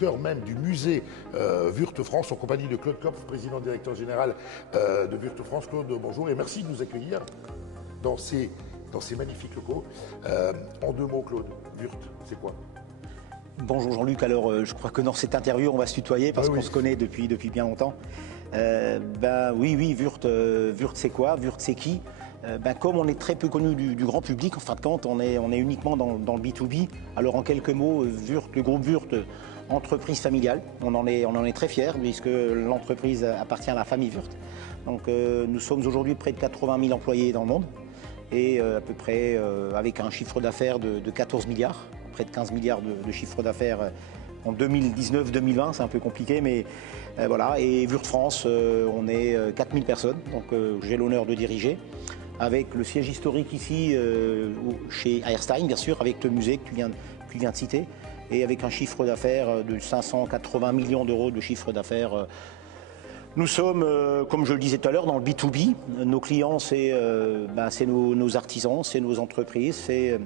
cœur même du musée Wurth France, en compagnie de Claude Kopf, président directeur général de Wurth France. Claude, bonjour et merci de nous accueillir dans ces magnifiques locaux. En deux mots, Claude, Wurth, c'est quoi? Bonjour Jean-Luc, alors je crois que dans cette interview on va se tutoyer parce qu'on se connaît depuis bien longtemps. Oui, Wurth c'est quoi? Wurth c'est qui? Comme on est très peu connu du grand public, en fin de compte, on est uniquement dans le B2B. Alors en quelques mots, Wurth, le groupe Wurth, entreprise familiale, on en est très fiers puisque l'entreprise appartient à la famille Wurth. Donc nous sommes aujourd'hui près de 80 000 employés dans le monde et à peu près avec un chiffre d'affaires de 14 milliards, près de 15 milliards de chiffre d'affaires en 2019-2020, c'est un peu compliqué, mais voilà. Et Wurth France, on est 4000 personnes, donc j'ai l'honneur de diriger, avec le siège historique ici, chez Ayerstein, bien sûr, avec le musée que tu viens de citer, et avec un chiffre d'affaires de 580 millions d'euros de chiffre d'affaires. Nous sommes, comme je le disais tout à l'heure, dans le B2B. Nos clients, c'est nos artisans, c'est nos entreprises, c'est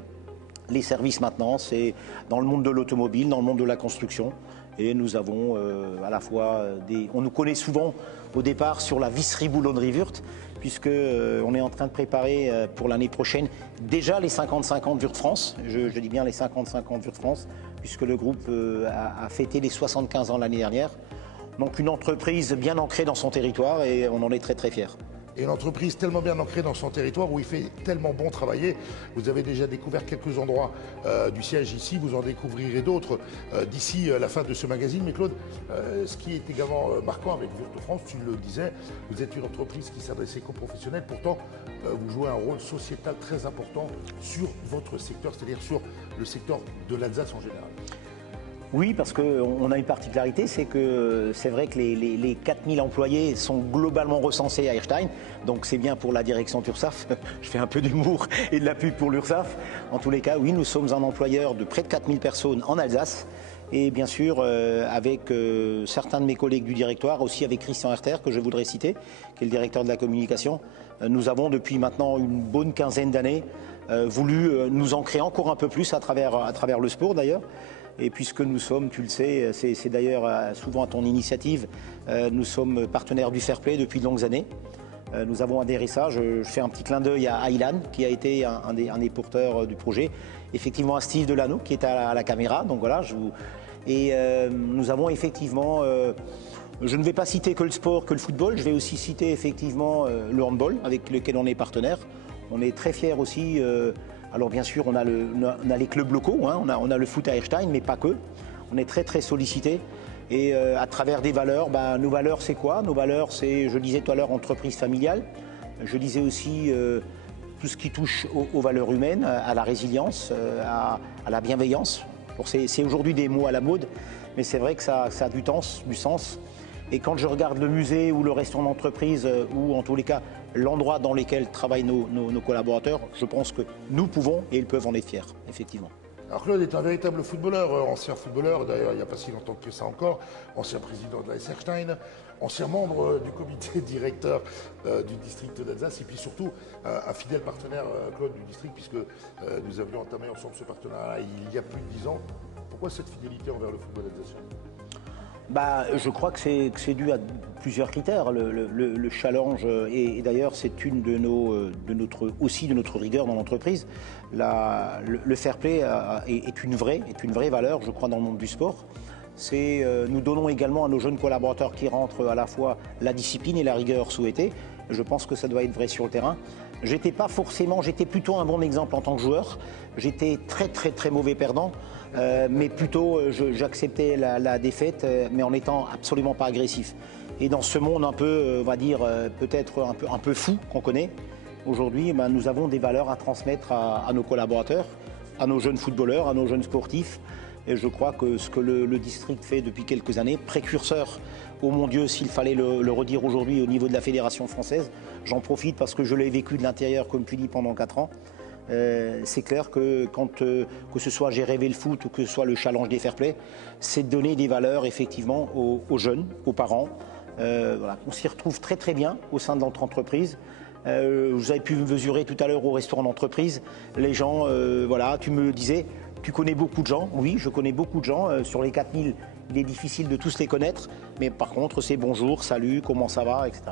les services maintenant, c'est dans le monde de l'automobile, dans le monde de la construction. Et nous avons à la fois on nous connaît souvent au départ sur la visserie boulonnerie Wurth, puisque on est en train de préparer pour l'année prochaine déjà les 50-50 Wurth France. Je dis bien les 50-50 Wurth France, puisque le groupe a fêté les 75 ans l'année dernière. Donc une entreprise bien ancrée dans son territoire et on en est très très fiers. Et une entreprise tellement bien ancrée dans son territoire où il fait tellement bon travailler. Vous avez déjà découvert quelques endroits du siège ici, vous en découvrirez d'autres d'ici la fin de ce magazine. Mais Claude, ce qui est également marquant avec Wurth France, tu le disais, vous êtes une entreprise qui s'adresse qu'aux professionnels. Pourtant, vous jouez un rôle sociétal très important sur votre secteur, c'est-à-dire sur le secteur de l'Alsace en général. Oui, parce qu'on a une particularité, c'est que c'est vrai que les 4000 employés sont globalement recensés à Ayerstein, donc c'est bien pour la direction d'URSSAF. Je fais un peu d'humour et de la pub pour l'URSSAF. En tous les cas, oui, nous sommes un employeur de près de 4000 personnes en Alsace. Et bien sûr, avec certains de mes collègues du directoire, aussi avec Christian Herter, que je voudrais citer, qui est le directeur de la communication, nous avons depuis maintenant une bonne quinzaine d'années voulu nous ancrer encore un peu plus à travers le sport d'ailleurs. Et puisque nous sommes, tu le sais, c'est d'ailleurs souvent à ton initiative, nous sommes partenaires du Fair Play depuis de longues années. Nous avons adhéré ça. Je fais un petit clin d'œil à Ilan, qui a été un des porteurs du projet. Effectivement, à Steve Delano, qui est à la caméra. Donc voilà, nous avons effectivement, je ne vais pas citer que le sport, que le football, je vais aussi citer effectivement le handball, avec lequel on est partenaire. On est très fiers aussi. Alors bien sûr, on a les clubs locaux, hein, on a le foot à Ayerstein, mais pas que. On est très très sollicités. Et à travers des valeurs, nos valeurs c'est quoi? Nos valeurs c'est, je disais tout à l'heure, entreprise familiale. Je disais aussi tout ce qui touche aux valeurs humaines, à la résilience, à la bienveillance. C'est aujourd'hui des mots à la mode, mais c'est vrai que ça a du sens. Et quand je regarde le musée ou le restaurant d'entreprise, ou en tous les cas l'endroit dans lequel travaillent nos collaborateurs, je pense que nous pouvons et ils peuvent en être fiers, effectivement. Alors Claude est un véritable footballeur, ancien footballeur, d'ailleurs il n'y a pas si longtemps que ça encore, ancien président de la Ayerstein, ancien membre du comité directeur du district d'Alsace et puis surtout un fidèle partenaire, Claude, du district, puisque nous avions entamé ensemble ce partenariat il y a plus de 10 ans. Pourquoi cette fidélité envers le football alsacien? Je crois que c'est dû à plusieurs critères. Le challenge, et d'ailleurs c'est une de notre rigueur dans l'entreprise. Le fair play est une vraie valeur, je crois, dans le monde du sport. Nous donnons également à nos jeunes collaborateurs qui rentrent à la fois la discipline et la rigueur souhaitée. Je pense que ça doit être vrai sur le terrain. J'étais plutôt un bon exemple en tant que joueur. J'étais très très très mauvais perdant, mais plutôt j'acceptais la défaite, mais en étant absolument pas agressif. Et dans ce monde un peu, on va dire, peut-être un peu fou qu'on connaît, aujourd'hui, nous avons des valeurs à transmettre à nos collaborateurs, à nos jeunes footballeurs, à nos jeunes sportifs. Et je crois que ce que le district fait depuis quelques années, précurseur, oh mon Dieu, s'il fallait le redire aujourd'hui au niveau de la Fédération française, j'en profite parce que je l'ai vécu de l'intérieur, comme tu dis, pendant 4 ans. C'est clair que que ce soit J'ai rêvé le foot ou que ce soit le challenge des fair play, c'est de donner des valeurs effectivement aux jeunes, aux parents. Voilà. On s'y retrouve très très bien au sein de notre entreprise. Vous avez pu mesurer tout à l'heure au restaurant d'entreprise, les gens, voilà, tu me disais, tu connais beaucoup de gens. Oui, je connais beaucoup de gens. Sur les 4000, il est difficile de tous les connaître, mais par contre, c'est bonjour, salut, comment ça va, etc.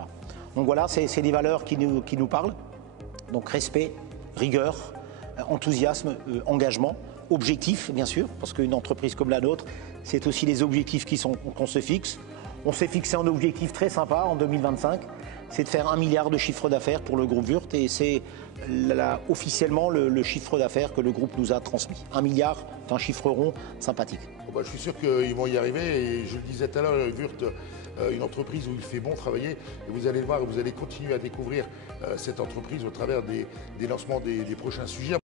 Donc voilà, c'est des valeurs qui nous parlent. Donc respect, rigueur, enthousiasme, engagement, objectif, bien sûr, parce qu'une entreprise comme la nôtre, c'est aussi les objectifs qu'on se fixe. On s'est fixé un objectif très sympa en 2025, c'est de faire 1 milliard de chiffre d'affaires pour le groupe Woerth, et c'est officiellement le chiffre d'affaires que le groupe nous a transmis. 1 milliard, c'est un chiffre rond sympathique. Bon, je suis sûr qu'ils vont y arriver, et je le disais tout à l'heure, Woerth, une entreprise où il fait bon travailler, et vous allez le voir, vous allez continuer à découvrir cette entreprise au travers des lancements des prochains sujets.